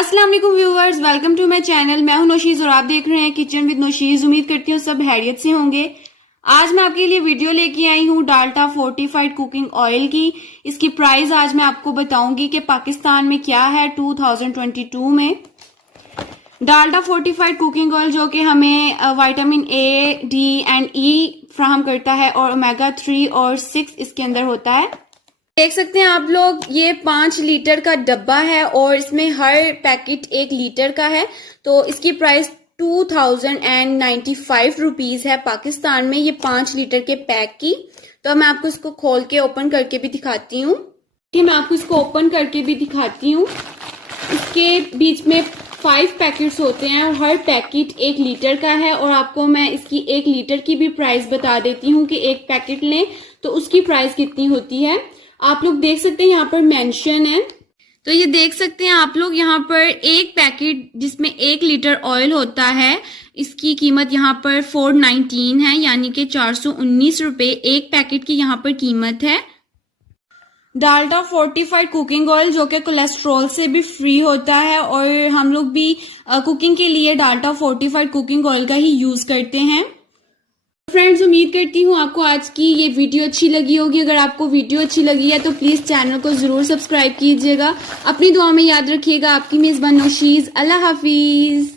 अस्सलाम वालेकुम viewers, welcome to my channel. मैं हूं नौशीज और आप देख रहे हैं किचन विद नौशीज। उम्मीद करती हूँ सब हैरियत से होंगे। आज मैं आपके लिए वीडियो लेके आई हूँ डाल्टा फोर्टिफाइड कुकिंग ऑयल की। इसकी प्राइस आज मैं आपको बताऊंगी कि पाकिस्तान में क्या है 2022 में। डाल्टा फोर्टिफाइड कुकिंग ऑयल जो कि हमें विटामिन ए, डी एंड ई फ्राहम करता है और ओमेगा 3 और 6 इसके अंदर होता है। देख सकते हैं आप लोग, ये 5 लीटर का डब्बा है और इसमें हर पैकेट 1 लीटर का है। तो इसकी प्राइस 2095 रुपीज है पाकिस्तान में, ये 5 लीटर के पैक की। तो मैं आपको इसको खोल के ओपन करके भी दिखाती हूँ कि मैं आपको इसको ओपन करके भी दिखाती हूँ। इसके बीच में 5 पैकेट्स होते हैं और हर पैकेट 1 लीटर का है। और आपको मैं इसकी 1 लीटर की भी प्राइस बता देती हूँ कि एक पैकेट लें तो उसकी प्राइस कितनी होती है। आप लोग देख सकते हैं यहाँ पर मेंशन है। तो ये देख सकते हैं आप लोग, यहाँ पर एक पैकेट जिसमें 1 लीटर ऑयल होता है, इसकी कीमत यहाँ पर 419 है, यानी कि 419 रुपए एक पैकेट की यहाँ पर कीमत है। डाल्टा फोर्टिफाइड कुकिंग ऑयल जो कि कोलेस्ट्रॉल से भी फ्री होता है और हम लोग भी कुकिंग के लिए डाल्टा फोर्टिफाइड कुकिंग ऑयल का ही यूज करते हैं। फ्रेंड्स, उम्मीद करती हूँ आपको आज की ये वीडियो अच्छी लगी होगी। अगर आपको वीडियो अच्छी लगी है तो प्लीज चैनल को जरूर सब्सक्राइब कीजिएगा। अपनी दुआ में याद रखिएगा। आपकी मेजबान नौशीज। अल्लाह हाफिज।